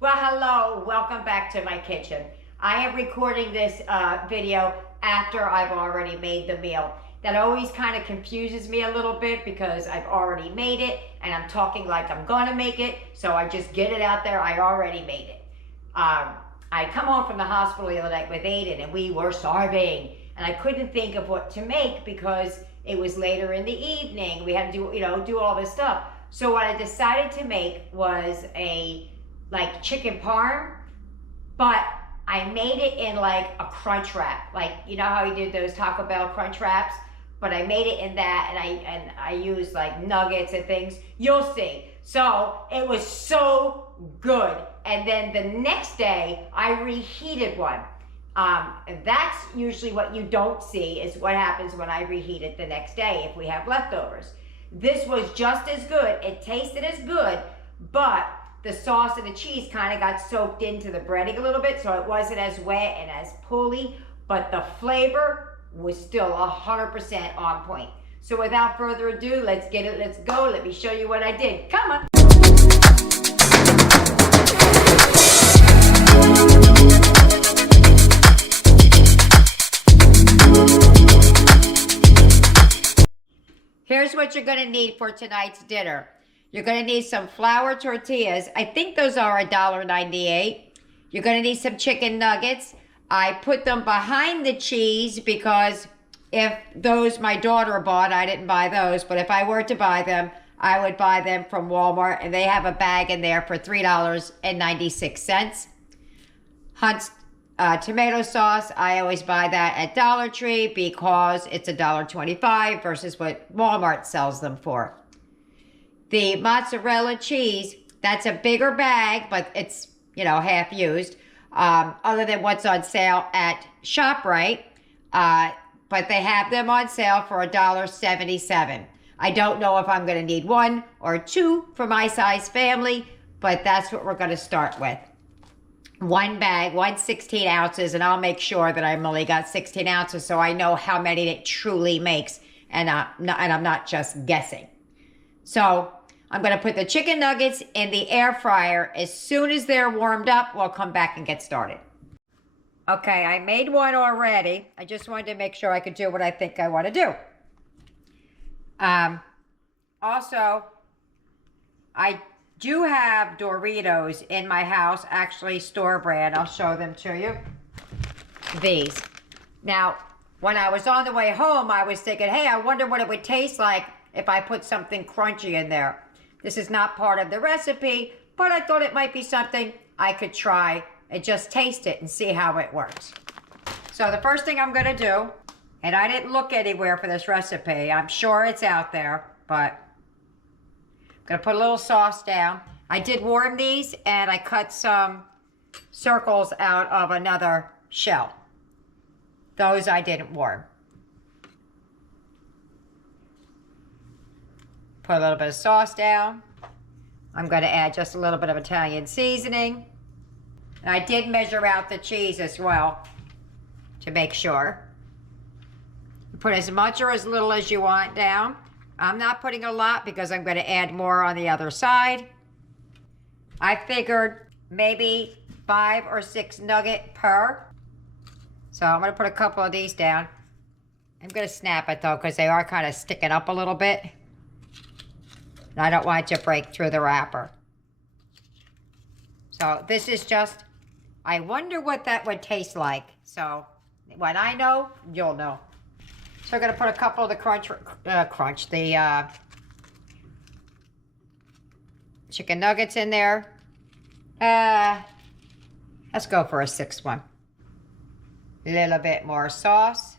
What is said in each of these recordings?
Well, hello, welcome back to my kitchen. I am recording this video after I've already made the meal. That always kind of confuses me a little bit because I've already made it and I'm talking like I'm gonna make it, so I just get it out there, I already made it. I come home from the hospital the other night with Aiden and we were starving and I couldn't think of what to make because it was later in the evening. We had to do all this stuff. So what I decided to make was a chicken parm, but I made it in like a crunch wrap. Like, you know how you did those Taco Bell crunch wraps? But I made it in that and I used like nuggets and things. You'll see. So it was so good. And then the next day I reheated one. That's usually what you don't see is what happens when I reheat it the next day if we have leftovers. This was just as good. It tasted as good, but the sauce and the cheese kind of got soaked into the breading a little bit, so it wasn't as wet and as pooly, but the flavor was still 100% on point. So without further ado, let's get it, let's go. Let me show you what I did. Come on. Here's what you're gonna need for tonight's dinner. You're gonna need some flour tortillas. I think those are $1.98. You're gonna need some chicken nuggets. I put them behind the cheese because if those my daughter bought, I didn't buy those, but if I were to buy them, I would buy them from Walmart and they have a bag in there for $3.96. Hunt's tomato sauce, I always buy that at Dollar Tree because it's $1.25 versus what Walmart sells them for. The mozzarella cheese, that's a bigger bag, but it's, half used, other than what's on sale at ShopRite. But they have them on sale for $1.77. I don't know if I'm going to need one or two for my size family, but that's what we're going to start with. One bag, 16 ounces, and I'll make sure that I've only got 16 ounces so I know how many it truly makes, and I'm not just guessing. So I'm going to put the chicken nuggets in the air fryer. As soon as they're warmed up, we'll come back and get started. Okay, I made one already. I just wanted to make sure I could do what I think I want to do. Also, I do have Doritos in my house, actually store brand. I'll show them to you. These. Now, when I was on the way home, I was thinking, hey, I wonder what it would taste like if I put something crunchy in there. This is not part of the recipe, but I thought it might be something I could try and just taste it and see how it works. So the first thing I'm gonna do, and I didn't look anywhere for this recipe, I'm sure it's out there, but I'm gonna put a little sauce down. I did warm these and I cut some circles out of another shell. Those I didn't warm. Put a little bit of sauce down. I'm going to add just a little bit of Italian seasoning. And I did measure out the cheese as well to make sure. Put as much or as little as you want down. I'm not putting a lot because I'm going to add more on the other side. I figured maybe 5 or 6 nuggets per. So I'm going to put a couple of these down. I'm going to snap it though because they are kind of sticking up a little bit. And I don't want it to break through the wrapper. So this is just, I wonder what that would taste like. So when I know, you'll know. So we're going to put a couple of the chicken nuggets in there. Let's go for a 6th one. A little bit more sauce.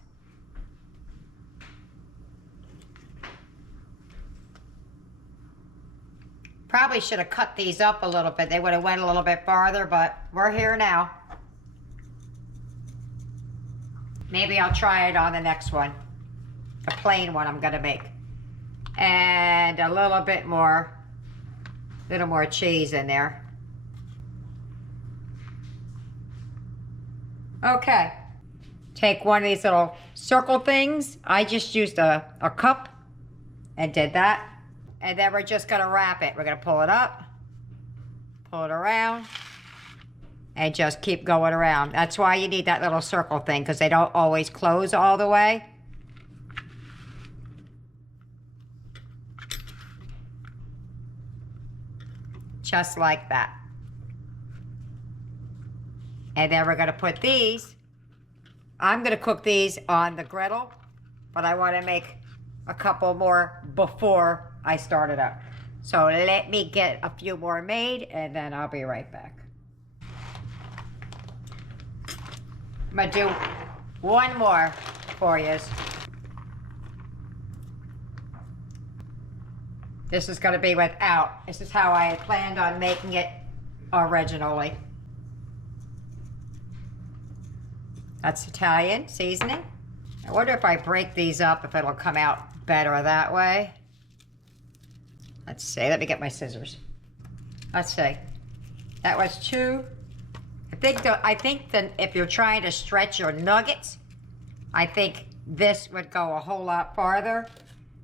Probably should have cut these up a little bit. They would have went a little bit farther, but we're here now. Maybe I'll try it on the next one. A plain one I'm gonna make. And a little more cheese in there. Okay. Take one of these little circle things. I just used a cup and did that. And then we're just gonna wrap it. We're gonna pull it up, pull it around, and just keep going around. That's why you need that little circle thing, because they don't always close all the way. Just like that. And then we're going to put these, I'm going to cook these on the griddle, but I want to make a couple more before I start it up. So let me get a few more made, and then I'll be right back. I'm going to do one more for you. This is going to be without. This is how I had planned on making it originally. That's Italian seasoning. I wonder if I break these up, if it'll come out better that way. Let's see. Let me get my scissors. Let's see. That was 2. I think that if you're trying to stretch your nuggets, I think this would go a whole lot farther,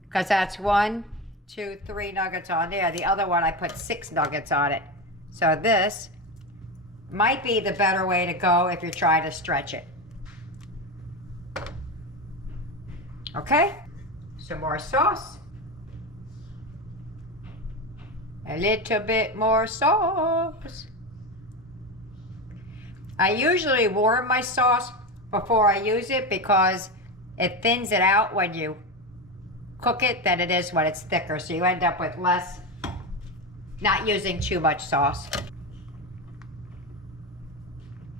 because that's 1, 2, 3 nuggets on there. The other one, I put 6 nuggets on it. So this might be the better way to go if you're trying to stretch it. Okay, some more sauce. A little bit more sauce. I usually warm my sauce before I use it because it thins it out when you cook it than it is when it's thicker. So you end up with less, not using too much sauce.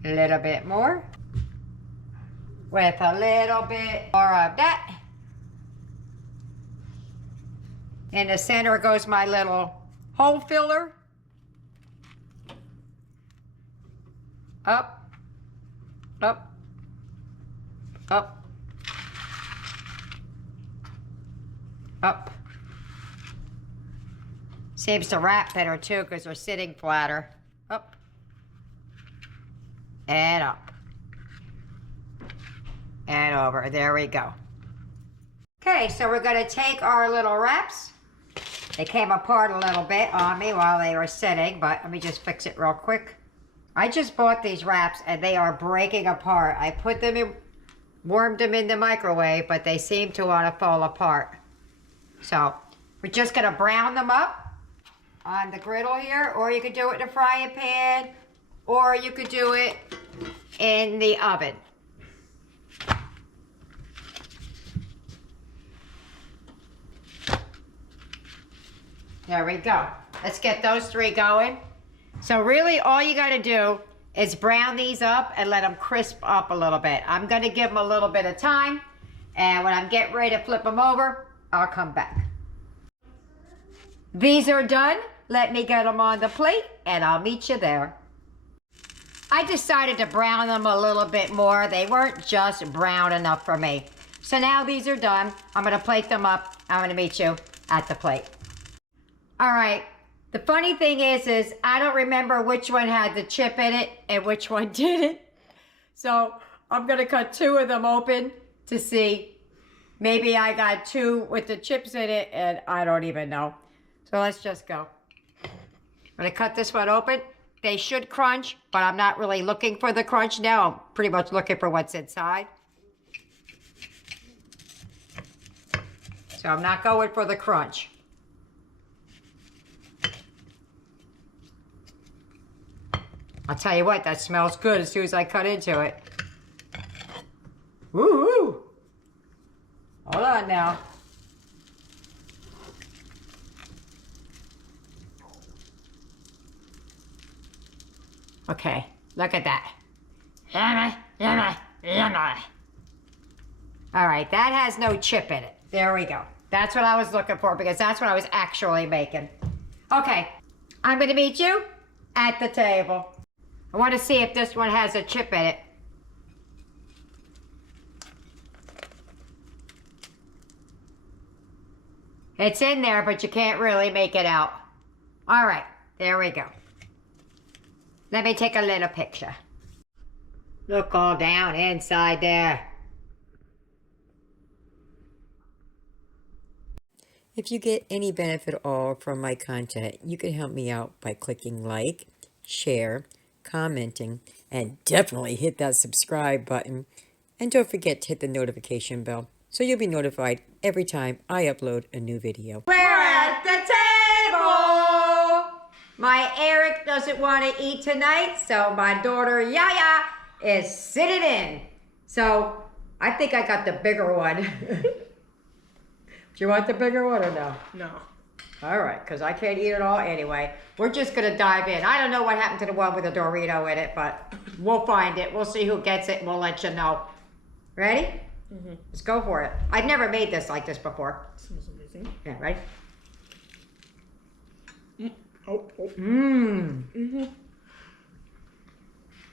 A little bit more. With a little bit more of that. In the center goes my little hole filler. Up, up, up, up. Seems to wrap better too because they're sitting flatter. Up and up and over. There we go. Okay, so we're going to take our little wraps. They came apart a little bit on me while they were sitting, but let me just fix it real quick. I just bought these wraps and they are breaking apart. I put them in, warmed them in the microwave, but they seem to want to fall apart. So we're just going to brown them up on the griddle here, or you could do it in a frying pan, or you could do it in the oven. There we go. Let's get those 3 going. So really all you gotta do is brown these up and let them crisp up a little bit. I'm gonna give them a little bit of time, and when I'm getting ready to flip them over, I'll come back. These are done. Let me get them on the plate and I'll meet you there. I decided to brown them a little bit more. They weren't just brown enough for me. So now these are done. I'm gonna plate them up. I'm gonna meet you at the plate. All right, the funny thing is I don't remember which one had the chip in it and which one didn't. So I'm gonna cut 2 of them open to see. Maybe I got 2 with the chips in it and I don't even know. So let's just go. I'm gonna cut this one open. They should crunch, but I'm not really looking for the crunch now. I'm pretty much looking for what's inside. So I'm not going for the crunch. I'll tell you what, that smells good as soon as I cut into it. Woo-hoo! Hold on now. Okay, look at that. Yummy, yummy, yummy. All right, that has no chip in it. There we go. That's what I was looking for because that's what I was actually making. Okay, I'm gonna meet you at the table. I want to see if this one has a chip in it. It's in there, but you can't really make it out. All right, there we go. Let me take a little picture. Look all down inside there. If you get any benefit at all from my content, you can help me out by clicking like, share, commenting, and definitely hit that subscribe button. And don't forget to hit the notification bell so you'll be notified every time I upload a new video. We're at the table. My Eric doesn't want to eat tonight, so my daughter Yaya is sitting in. So I think I got the bigger one. Do you want the bigger one or no? No. All right, because I can't eat it all anyway. We're just going to dive in. I don't know what happened to the one with the Dorito in it, but we'll find it. We'll see who gets it, and we'll let you know. Ready? Mm-hmm. Let's go for it. I've never made this like this before. It smells amazing. Yeah, ready? Oh. Mmm. Mm-hmm.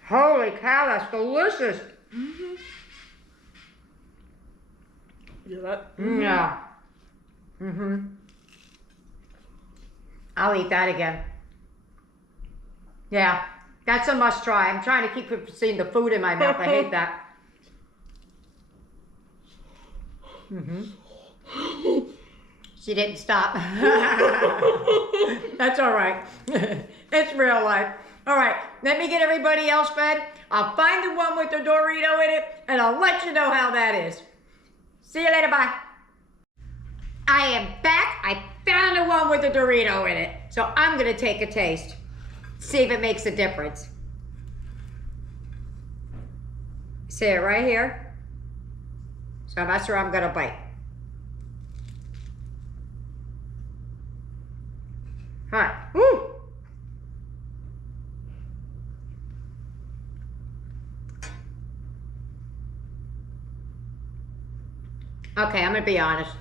Holy cow, that's delicious. Mm-hmm. You that? Yeah. Mm-hmm. I'll eat that again. Yeah, that's a must try. I'm trying to keep from seeing the food in my mouth. I hate that. Mm-hmm. She didn't stop. That's all right. It's real life. All right, let me get everybody else fed. I'll find the one with the Dorito in it, and I'll let you know how that is. See you later, bye. I am back. I found the one with the Dorito in it. So I'm gonna take a taste. See if it makes a difference. See it right here? So that's where I'm gonna bite. All right, woo! Okay, I'm gonna be honest.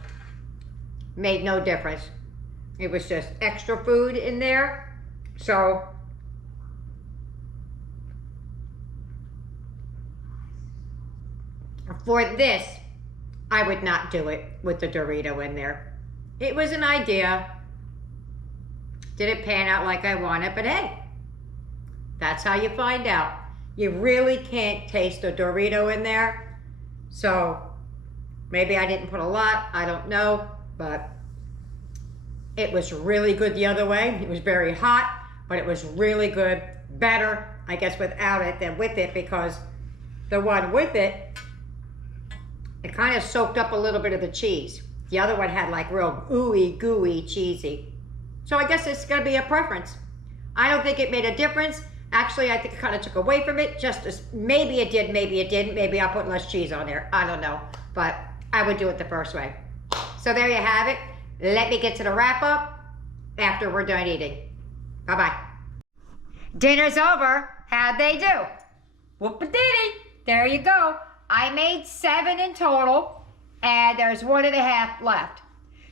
Made no difference. It was just extra food in there. So for this, I would not do it with the Dorito in there. It was an idea. Didn't pan out like I wanted, but hey, that's how you find out. You really can't taste the Dorito in there. So maybe I didn't put a lot, I don't know, but it was really good the other way. It was very hot, but it was really good. Better, I guess, without it than with it, because the one with it, it kind of soaked up a little bit of the cheese. The other one had like real ooey, gooey, cheesy. So I guess it's gonna be a preference. I don't think it made a difference. Actually, I think it kind of took away from it, just as maybe it did, maybe it didn't. Maybe I'll put less cheese on there, I don't know. But I would do it the first way. So there you have it. Let me get to the wrap up after we're done eating. Bye-bye. Dinner's over. How'd they do? Whoop-a-diddy. There you go. I made 7 in total, and there's 1.5 left.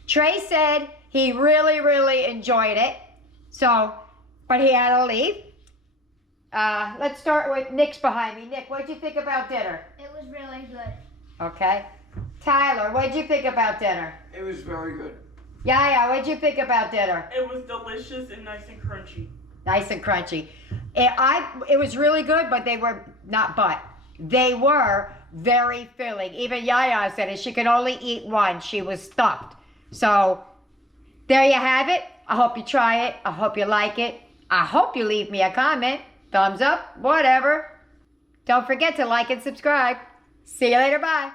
Trey said he really, really enjoyed it. So, but he had to leave. Let's start with Nick's behind me. Nick, what'd you think about dinner? It was really good. Okay. Tyler, what'd you think about dinner? It was very good. Yaya, what'd you think about dinner? It was delicious and nice and crunchy. Nice and crunchy. It was really good, but they were they were very filling. Even Yaya said it. She could only eat one. She was stuffed. So there you have it. I hope you try it. I hope you like it. I hope you leave me a comment. Thumbs up, whatever. Don't forget to like and subscribe. See you later. Bye.